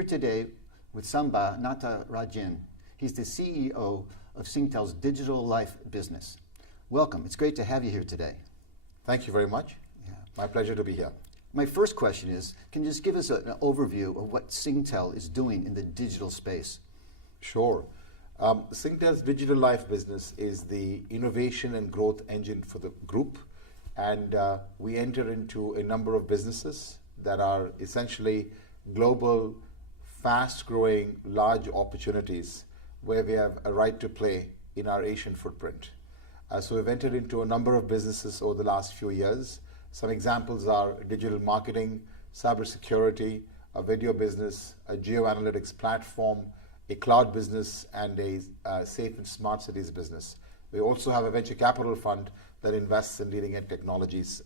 here today with Samba Natarajan. He's the CEO of Singtel's digital life business. Welcome. It's great to have you here today. Thank you very much. Yeah. My pleasure to be here. My first question is, can you just give us an overview of what Singtel is doing in the digital space? Sure. Singtel's digital life business is the innovation and growth engine for the group. And we enter into a number of businesses that are essentially global, fast-growing, large opportunities where we have a right to play in our Asian footprint. So we've entered into a number of businesses over the last few years. Some examples are digital marketing, cybersecurity, a video business, a geo-analytics platform, a cloud business, and a safe and smart cities business. We also have a venture capital fund that invests in leading-edge technologies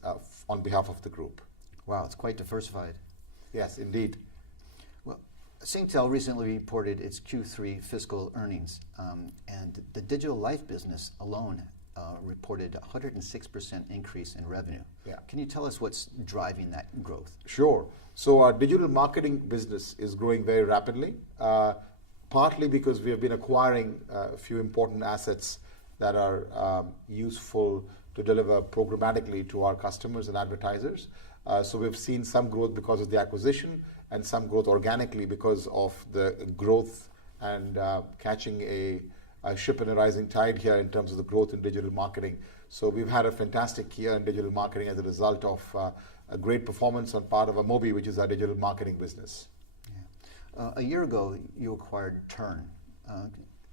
on behalf of the group. Wow, it's quite diversified. Yes, indeed. Well, Singtel recently reported its Q3 fiscal earnings, and the digital life business alone reported a 106% increase in revenue. Yeah. Can you tell us what's driving that growth? Sure. So our digital marketing business is growing very rapidly, partly because we have been acquiring a few important assets that are useful to deliver programmatically to our customers and advertisers. So we've seen some growth because of the acquisition and some growth organically because of the growth and catching a ship in a rising tide here in terms of the growth in digital marketing. So we've had a fantastic year in digital marketing as a result of a great performance on part of Amobi, which is our digital marketing business. Yeah. A year ago, you acquired Turn.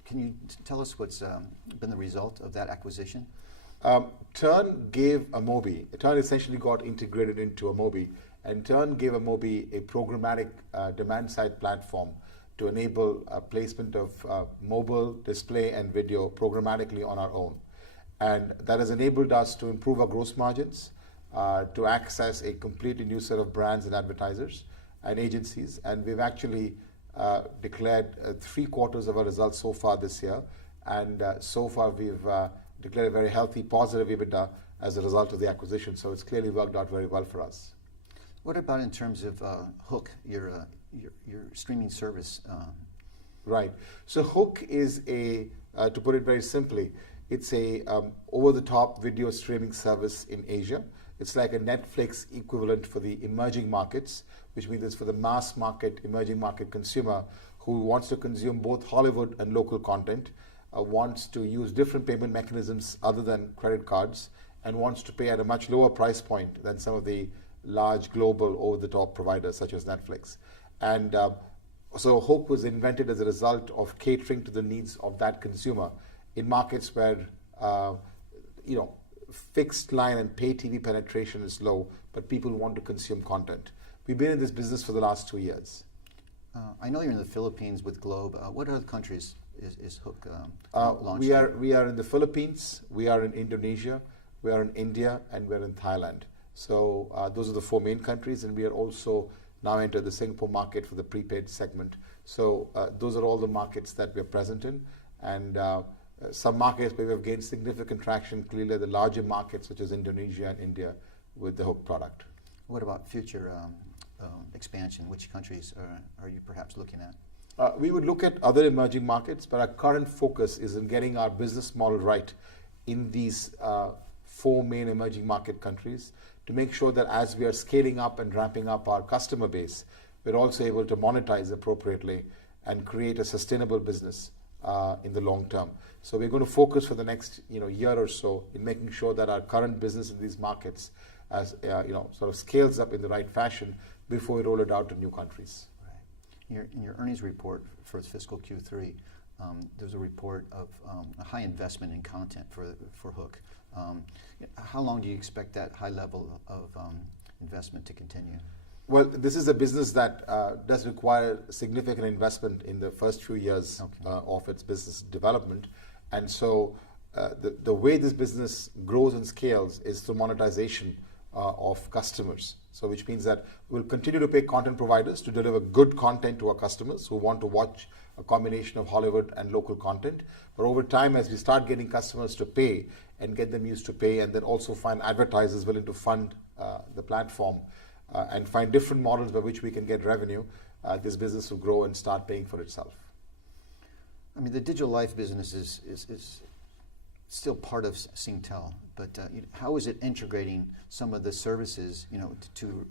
Can you tell us what's been the result of that acquisition? Turn gave Amobi, Turn essentially got integrated into Amobi, and Turn gave Amobi a programmatic demand-side platform to enable placement of mobile, display, and video programmatically on our own. And that has enabled us to improve our gross margins, to access a completely new set of brands and advertisers and agencies. And we've actually declared 3/4 of our results so far this year. And so far we've declared a very healthy positive EBITDA as a result of the acquisition. So it's clearly worked out very well for us. What about in terms of Hook, your streaming service? Right. So Hook is to put it very simply, it's a over-the-top video streaming service in Asia. It's like a Netflix equivalent for the emerging markets, which means it's for the mass market, emerging market consumer who wants to consume both Hollywood and local content, wants to use different payment mechanisms other than credit cards, and wants to pay at a much lower price point than some of the large global over-the-top providers such as Netflix. And so Hook was invented as a result of catering to the needs of that consumer in markets where fixed line and pay TV penetration is low, but people want to consume content. We've been in this business for the last 2 years. I know you're in the Philippines with Globe. What other countries is Hook launched? We are in the Philippines, we are in Indonesia, we are in India, and we're in Thailand. So those are the 4 main countries, and we are also now entered the Singapore market for the prepaid segment. So those are all the markets that we're present in. And some markets where we have gained significant traction, clearly the larger markets such as Indonesia and India with the Hook product. What about future expansion? Which countries are you perhaps looking at? We would look at other emerging markets, but our current focus is in getting our business model right in these 4 main emerging market countries to make sure that as we are scaling up and ramping up our customer base, we're also able to monetize appropriately and create a sustainable business in the long term. So we're going to focus for the next year or so in making sure that our current business in these markets sort of scales up in the right fashion before we roll it out to new countries. Right. In your earnings report for fiscal Q3, there's a report of a high investment in content for Hook. How long do you expect that high level of investment to continue? Well, this is a business that does require significant investment in the first few years of its business development. And so the way this business grows and scales is through monetization of customers. So which means that we'll continue to pay content providers to deliver good content to our customers who want to watch a combination of Hollywood and local content. But over time, as we start getting customers to pay and get them used to pay, and then also find advertisers willing to fund the platform and find different models by which we can get revenue, this business will grow and start paying for itself. I mean, the digital life business is still part of Singtel, but how is it integrating some of the services, to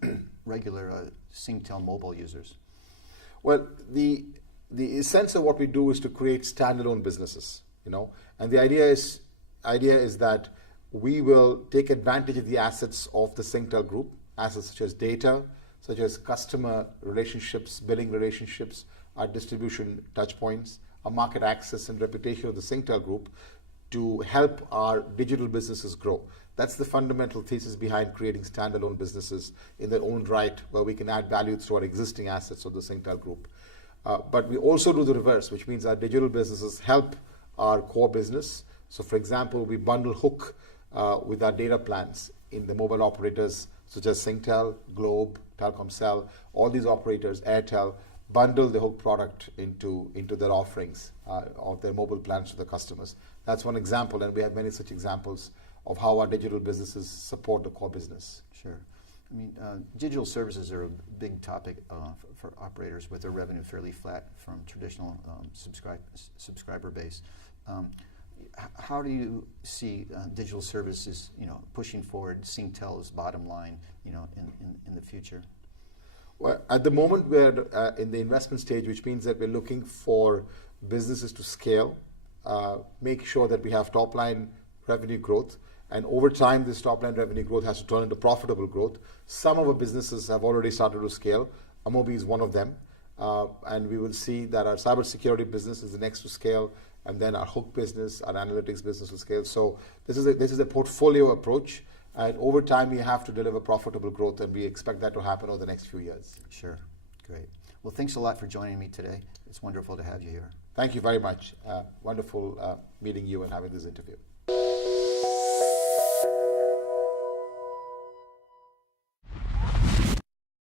regular Singtel mobile users? Well, the essence of what we do is to create standalone businesses, and the idea is that we will take advantage of the assets of the Singtel group, assets such as data, such as customer relationships, billing relationships, our distribution touch points, our market access and reputation of the Singtel group to help our digital businesses grow. That's the fundamental thesis behind creating standalone businesses in their own right, where we can add value through our existing assets of the Singtel group. But we also do the reverse, which means our digital businesses help our core business. So for example, we bundle Hook with our data plans in the mobile operators such as Singtel, Globe, Telkomsel, all these operators, Airtel, bundle the Hook product into their offerings of their mobile plans to the customers. That's one example, and we have many such examples of how our digital businesses support the core business. Sure. I mean, digital services are a big topic for operators with their revenue fairly flat from traditional subscriber base. How do you see digital services, pushing forward Singtel's bottom line, in the future? Well, at the moment we're in the investment stage, which means that we're looking for businesses to scale, make sure that we have top line revenue growth, and over time this top line revenue growth has to turn into profitable growth. Some of our businesses have already started to scale. Amobi is one of them, and we will see that our cybersecurity business is the next to scale, and then our Hook business, our analytics business will scale. So this is a portfolio approach, and over time we have to deliver profitable growth, and we expect that to happen over the next few years. Sure, great. Well, thanks a lot for joining me today. It's wonderful to have you here. Thank you very much. Wonderful meeting you and having this interview.